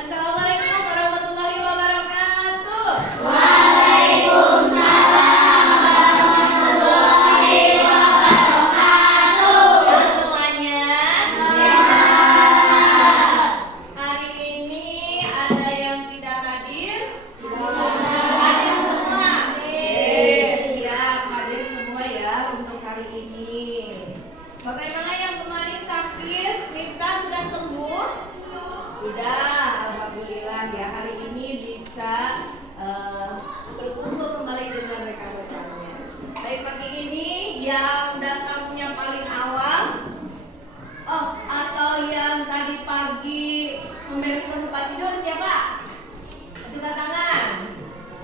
Assalamualaikum warahmatullahi wabarakatuh. Waalaikumsalam warahmatullahi wabarakatuh. Ya semuanya. Ya. Hari ini ada yang tidak hadir? Hadir. Hadir semua. Hadir. Siap hadir semua ya untuk hari ini. Bagaimana yang kemarin sakit? Miftah sudah sembuh? Sudah, alhamdulillah ya. Hari ini bisa berkumpul kembali dengan rekan-rekannya. Baik, pagi ini yang datangnya paling awal, atau yang tadi pagi membereskan tempat tidur siapa? Ajukan tangan.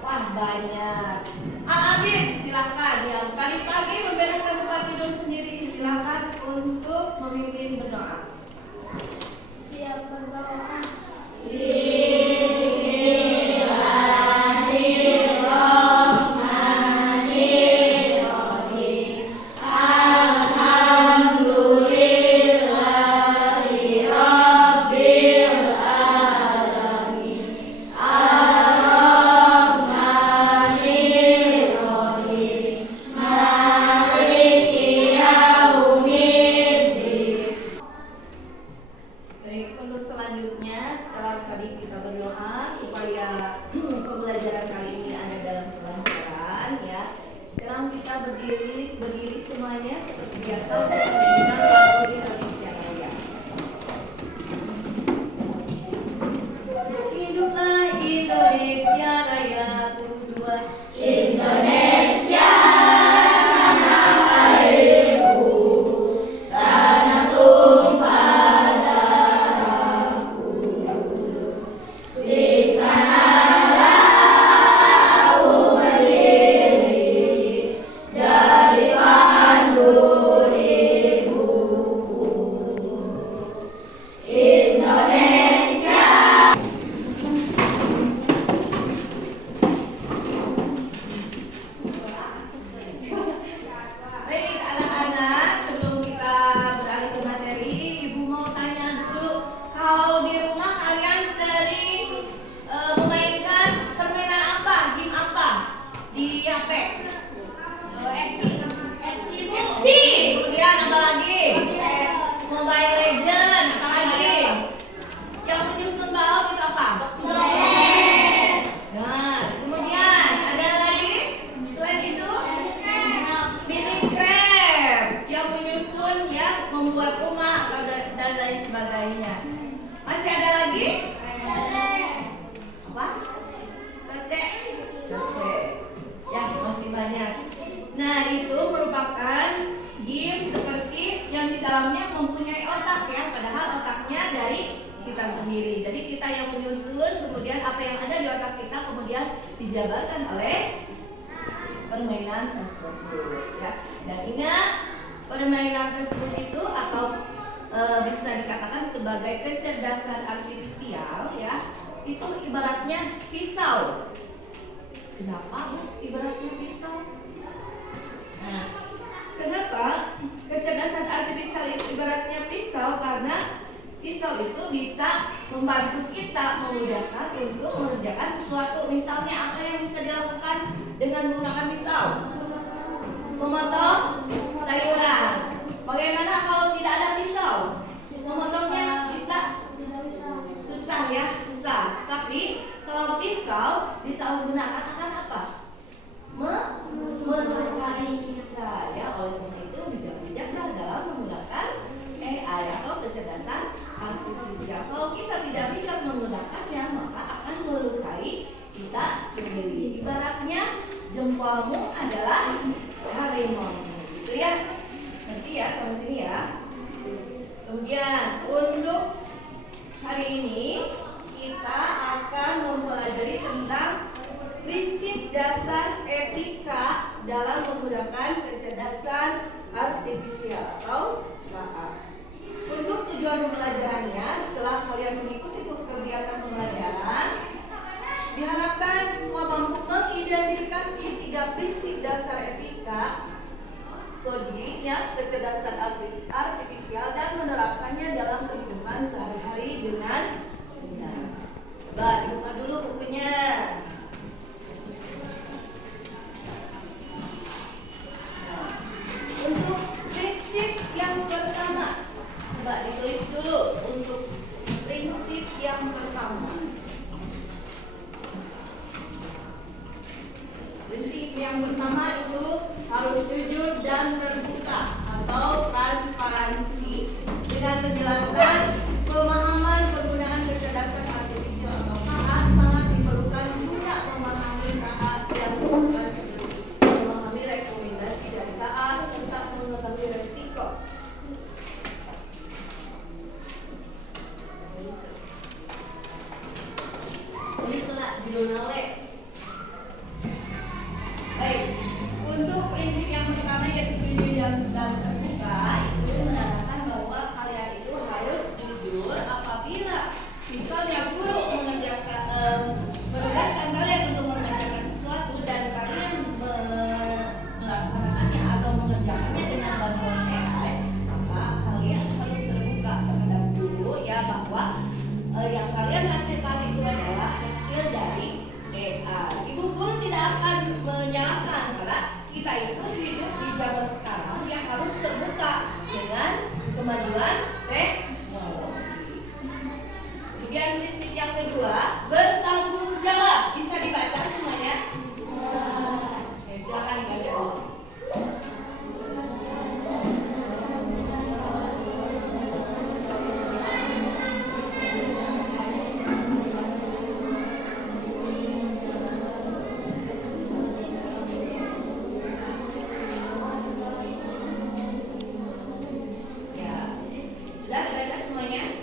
Wah, banyak. Al-Abid, silakan. Yang tadi pagi membereskan tempat tidur sendiri, silakan untuk memimpin berdoa. Siap berdoa. Bismillahirrahmanirrahim. Alhamdulillahirabbil alamin. Ar-Rahmanirrahim. Maliki yaumiddin. Baik, untuk selanjutnya setelah tadi kita berdoa supaya pembelajaran kali ini ada dalam kelancaran ya. Sekarang kita berdiri semuanya seperti biasa untuk menyanyikan lagu Indonesia Raya. Hiduplah Indonesia Raya Tujuan Indonesia tanah airku, tanah tumpah darahku. Di sanalah aku berdiri, jadi pandu ibuku. Indonesia. Baik anak-anak, sebelum kita beralih ke materi, Ibu mau tanya dulu, kalau di rumah kalian sering memainkan permainan apa, game apa di HP? FC. Kemudian apa lagi? Mobile Legend, apa lagi? Yang menyusun balok itu apa? Nah, kemudian ada lagi selain itu? Minecraft yang menyusun ya, membuat rumah atau dan lain sebagainya. Masih ada lagi? Apa? Cocek. Ya, masih banyak. Nah, itu merupakan game seperti yang di dalamnya mempunyai otak ya, padahal otaknya dari kita sendiri. Jadi kita yang menyusun, kemudian apa yang ada di otak kita kemudian dijabarkan oleh permainan tersebut ya. Dan ingat, permainan tersebut itu atau bisa dikatakan sebagai kecerdasan artifisial ya, itu ibaratnya pisau. Kenapa ibaratnya pisau? Nah, kenapa kecerdasan artifisial itu ibaratnya pisau? Karena pisau itu bisa membantu kita memudahkan untuk mengerjakan sesuatu. Misalnya apa yang bisa dilakukan dengan menggunakan pisau? Memotong sayuran. Bagaimana kalau tidak ada pisau? Memotongnya bisa? Susah ya, susah. Tapi kalau pisau disalahgunakan akan apa? Melukai kita ya. Oleh karena itu bijak-bijaklah dalam menggunakan AI atau kecerdasan artifisial. Kalau kita tidak bijak menggunakannya, maka akan melukai kita sendiri. Ibaratnya jempolmu adalah harimau, gitu ya. Nanti ya sama sini ya. Kemudian untuk hari ini kita akan mempelajari tentang prinsip dasar etika dalam menggunakan kecerdasan artifisial atau AI. Untuk tujuan pembelajarannya, setelah kalian mengikuti kegiatan pembelajaran, diharapkan siswa mampu mengidentifikasi 3 prinsip dasar etika tadi ya, kecerdasan artifisial dan menerapkannya dalam kehidupan sehari-hari dengan benar. untuk prinsip yang pertama. Prinsip yang pertama itu harus jujur dan terbuka atau transparansi dengan penjelasan pemahaman penggunaan kecerdasan artifisial atau KA sangat diperlukan guna memahami KA dan bukan seperti memahami rekomendasi dari KA serta mengetahui resiko. Tulislah judulnya lek. Baik, untuk prinsip yang pertama yaitu jujur dan terbuka itu menandakan bahwa kalian itu harus jujur apabila misalnya guru menugaskan kalian untuk mengerjakan sesuatu dan kalian melaksanakannya atau mengerjakannya dengan bantuan AI, maka kalian harus terbuka terhadap guru ya bahwa yang kalian hasilkan itu adalah hasil dari AI. Ibu guru tidak akan menyalahkan karena kita itu hidup di zaman sekarang yang harus terbuka dengan kemajuan teknologi. Kemudian prinsip yang kedua, bertanggung jawab. Bisa dibaca semuanya? Oke, silakan dibaca dulu.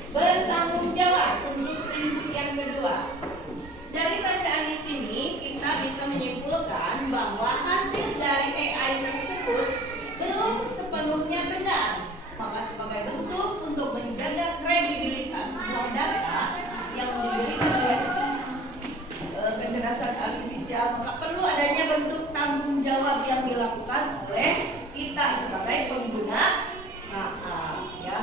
Bertanggung jawab untuk prinsip yang kedua. Dari bacaan di sini kita bisa menyimpulkan bahwa hasil dari AI tersebut belum sepenuhnya benar. Maka sebagai bentuk untuk menjaga kredibilitas sebuah data yang diberikan oleh kecerdasan artifisial, maka perlu adanya bentuk tanggung jawab yang dilakukan oleh kita sebagai pengguna AI, ya.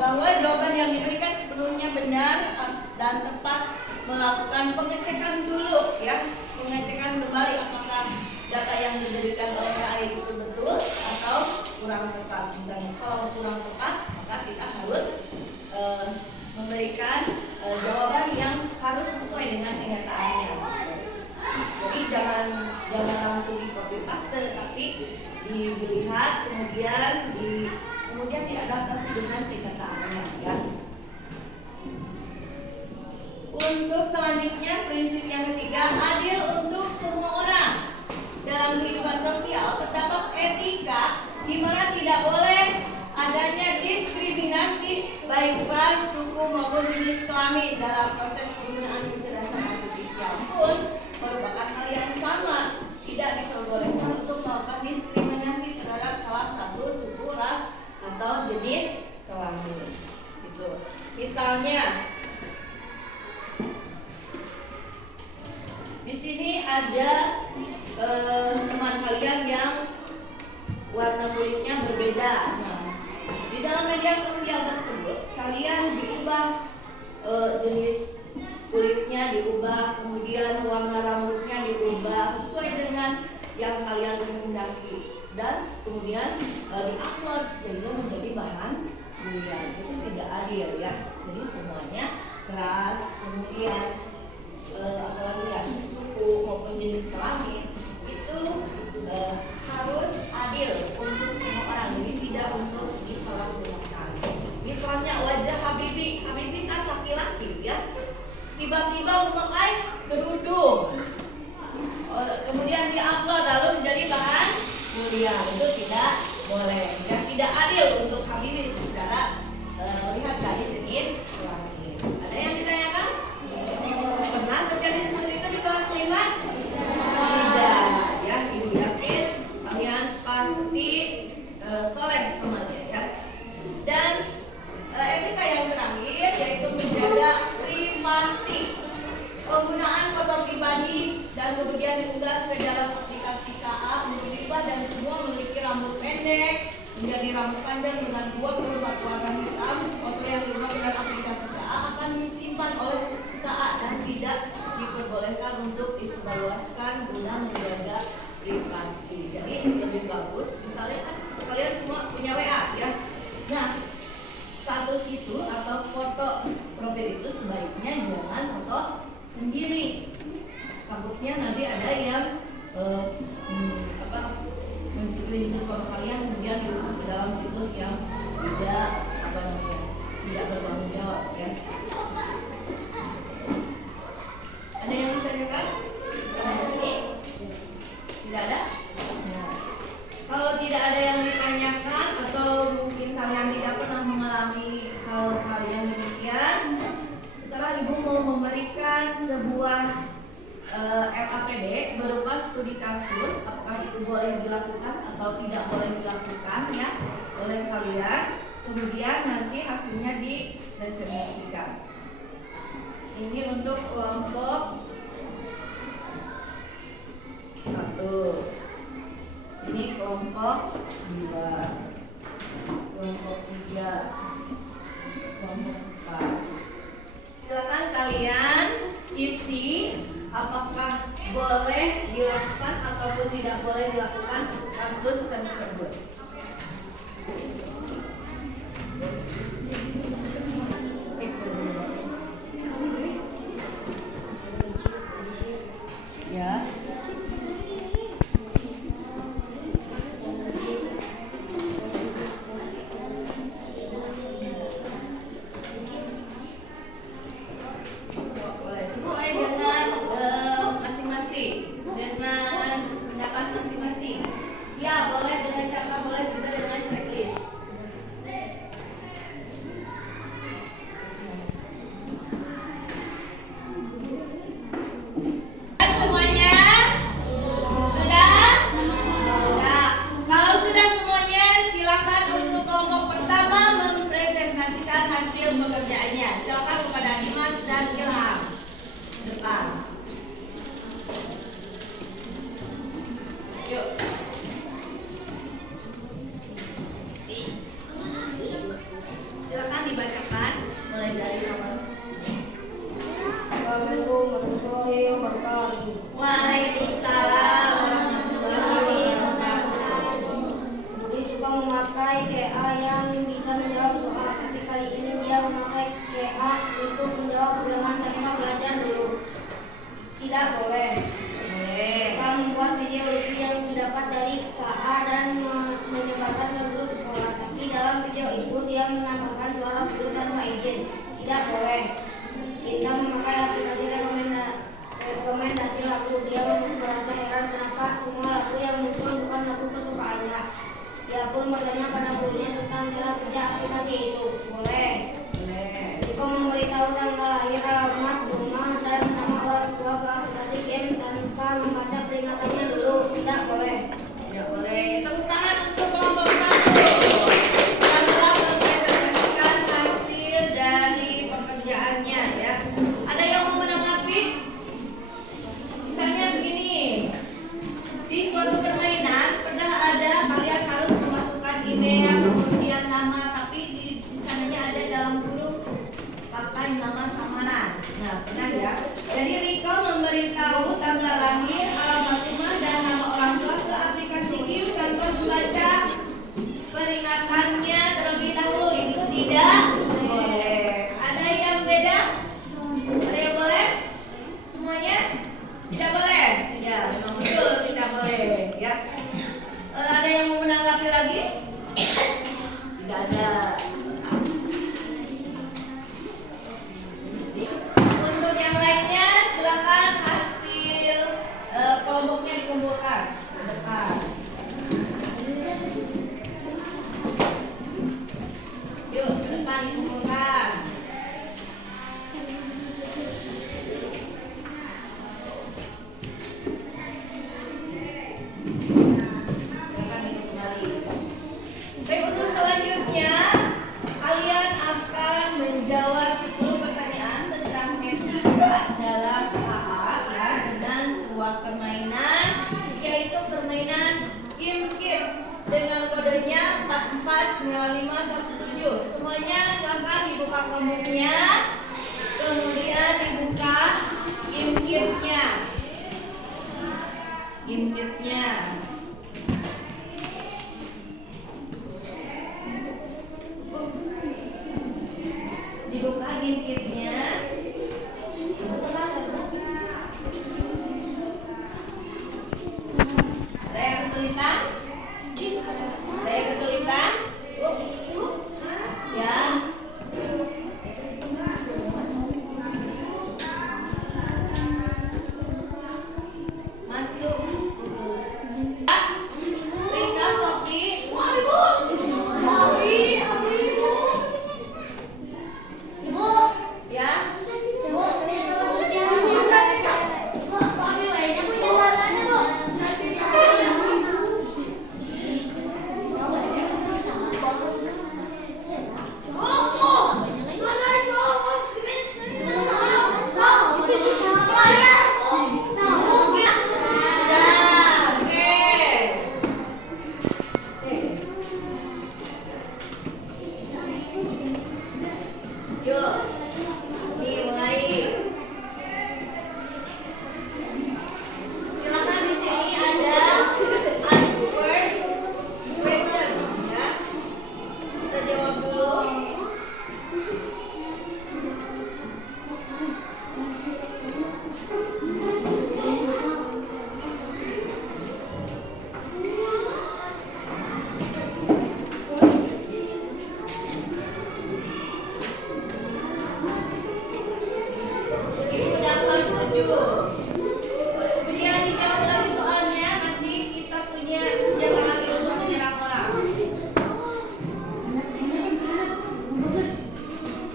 Bahwa jawaban yang diberikan sepenuhnya benar dan tepat, melakukan pengecekan dulu ya, pengecekan kembali apakah data yang diberikan oleh AI itu betul atau kurang tepat. Misalnya kalau kurang tepat maka kita harus memberikan jawaban yang harus sesuai dengan kenyataannya. Jadi jangan langsung di copy paste, tapi dilihat kemudian diadaptasi dengan kenyataannya ya. Untuk selanjutnya prinsip yang ketiga, adil untuk semua orang. Dalam kehidupan sosial terdapat etika di mana tidak boleh adanya diskriminasi baik ras, suku maupun jenis kelamin. Dalam proses penggunaan kecerdasan artifisial pun merupakan hal yang sama. Tidak diperbolehkan untuk melakukan diskriminasi terhadap salah satu suku, ras, atau jenis kelamin. Gitu. Misalnya, di sini ada teman kalian yang warna kulitnya berbeda. Nah, di dalam media sosial tersebut kalian diubah jenis kulitnya diubah, kemudian warna rambutnya diubah sesuai dengan yang kalian kehendaki dan kemudian diupload sehingga menjadi bahan bulian. Itu tidak adil ya. Jadi semuanya ras, kemudian apalagi ya, suku maupun jenis kelamin itu harus adil untuk semua orang. Jadi tidak untuk disalahgunakan. Misalnya wajah Habibie kan laki-laki ya, tiba-tiba memakai kerudung, kemudian diupload lalu menjadi bahan bulian. Itu tidak boleh ya, tidak adil untuk Habibie secara melihat dari jenis kelamin. Ada yang ditanyakan? Pernah terjadi seperti itu di kelas 5? Tidak ya, ibu yakin kalian pasti soleh semuanya ya. Dan etika yang terakhir yaitu menjaga privasi. Penggunaan foto pribadi dan kemudian diunggah ke dalam aplikasi KA menunjukkan dan semua memiliki rambut pendek menjadi rambut panjang dengan 2 perubat warna hitam. Foto yang diunggah dengan aplikasi KA akan disimpan oleh KA dan tidak diperbolehkan untuk disebarluaskan guna menjaga privasi. Jadi lebih bagus misalnya kan kalian semua punya WA ya. foto profil itu sebaiknya jangan foto sendiri. Takutnya nanti ada yang men-screenshot foto kalian kemudian diunggah ke dalam situs yang tidak bertanggung jawab ya. Ada yang ditanyakan? Di sini? Tidak ada? Nah, kalau tidak ada yang ditanyakan atau mungkin kalian tidak pernah mengalami hal-hal yang demikian, sekarang Ibu mau memberikan sebuah LAPD berupa studi kasus. Apakah itu boleh dilakukan atau tidak boleh dilakukan ya oleh kalian. Kemudian nanti hasilnya dipresentasikan. Ini untuk kelompok 1, ini kelompok 2, kelompok 3, kelompok 4. Silakan kalian isi apakah boleh dilakukan ataupun tidak boleh dilakukan kasus tersebut. Ya. Ya, boleh dengan cara boleh juga dengan checklist. Semuanya sudah? Sudah. Kalau sudah semuanya, silakan untuk kelompok pertama mempresentasikan hasil pekerjaannya. Silakan kepada Dimas dan Ilham. Depan. Yuk. Silakan dibacakan mulai dari nomor. Assalamualaikum warahmatullahi wabarakatuh. Waalaikumsalam warahmatullahi wabarakatuh. Budi suka memakai KA yang bisa menjawab soal, tapi kali ini dia memakai KA untuk menjawab dengan tanpa belajar dulu. Tidak boleh. Suka membuat video lucu yang didapat dari KA dan menyebarkan ke grup sekolah, tapi dalam video itu dia menambahkan suara guru tanpa izin. Tidak boleh. Cinta memakai aplikasi rekomendasi lagu. Dia merasa heran kenapa semua lagu yang muncul bukan lagu kesukaannya. Dia pun bertanya pada gurunya tentang cara kerja aplikasi itu. Boleh. Jika memberitahu tanggal lahir, alamat, rumah, dan nama orang tua ke aplikasi game tanpa membaca peringatannya dulu. Tidak boleh. Tidak boleh. Tepuk tangan untuk kelompok 1 yang telah mempresentasikan hasil dari pekerjaannya ya. Ada yang mau menanggapi? Misalnya begini, di suatu permainan pernah ada kalian harus memasukkan email kemudian nama, tapi di sananya ada dalam huruf pakai nama samaran. Nah, pernah ya. Jadi Riko memberitahu tanggal lahir, alamat rumah, dan nama orang tua ke aplikasi game tanpa membaca peringatannya terlebih dahulu. Itu tidak boleh. Ada yang beda? Ada yang boleh? Semuanya? Tidak boleh? Ya, memang betul tidak boleh ya. Ada yang mau menanggapi lagi? Tidak ada. Untuk yang lainnya silakan hasil kelompoknya dikumpulkan ke depan. Yuk ke depan dikumpulkan. Silakan duduk kembali. Baik, untuk selanjutnya kalian akan menjawab 10 pertanyaan tentang etika dalam KA ya, dengan sebuah permainan, yaitu permainan game dengan kodenya 449517. Semuanya silakan dibuka kelompoknya, kemudian dibuka game-nya. Dibuka Yuk, nih mulai. Silakan di sini ada answer question ya. Kita jawab dulu. Ibu dapat 7. Kemudian dijawab lagi soalnya, nanti kita punya senjata lagi untuk menyerang orang.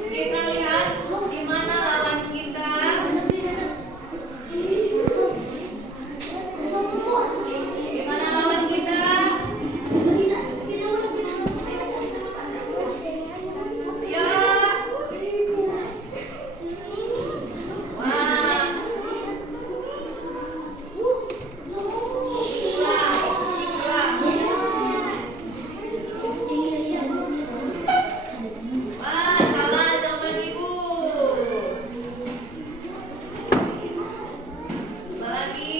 Kita lihat di mana lawan kita. Di mana lawan kita? Ya. Wah. Wah, salah jawaban ibu. Coba lagi.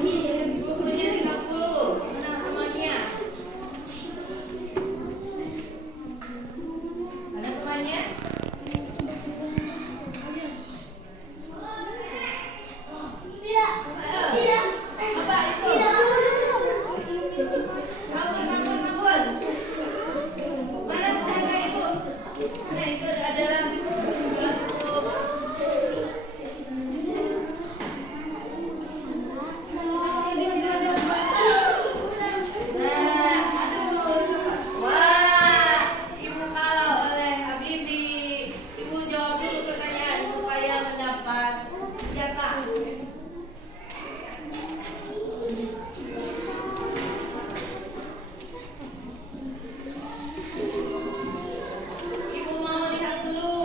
Ibu punya 30. Mana temannya? Mana temannya? Apa itu? Kabur. Mana senjata ibu? Nah, itu adalah plastik. Nah, aduh, coba. Wah, ibu kalah oleh Habibi. Ibu jawab dulu pertanyaan supaya mendapat senjata. Ibu mau lihat dulu.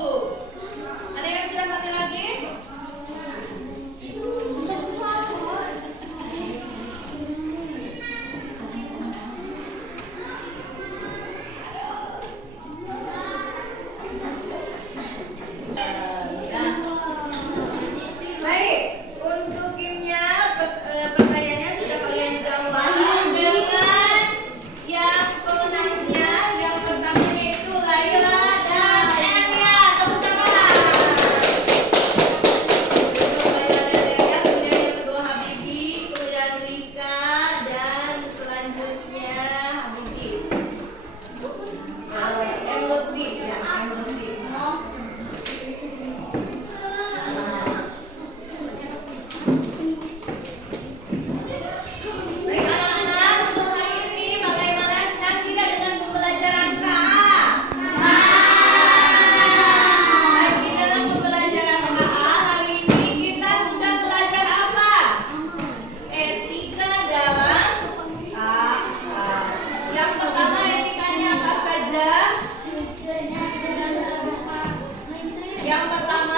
Ada yang sudah pakai lagi? Baik, untuk gamenya pertanyaannya sudah kalian jawab dengan yang pemenangnya yang pertama yaitu Laila dan Elia. Tepuk tangan. Untuk Laila dan Elia, kemudian yang kedua Habibi, kemudian Rika dan selanjutnya Habibi. M. Lutfi ya, M. Lutfi. Baik anak-anak, untuk hari ini bagaimana senang tidak dengan pembelajaran KA? Baik, di dalam pembelajaran KA hari ini kita sudah belajar apa? Etika dalam KA. Yang pertama etikanya apa saja? Yang pertama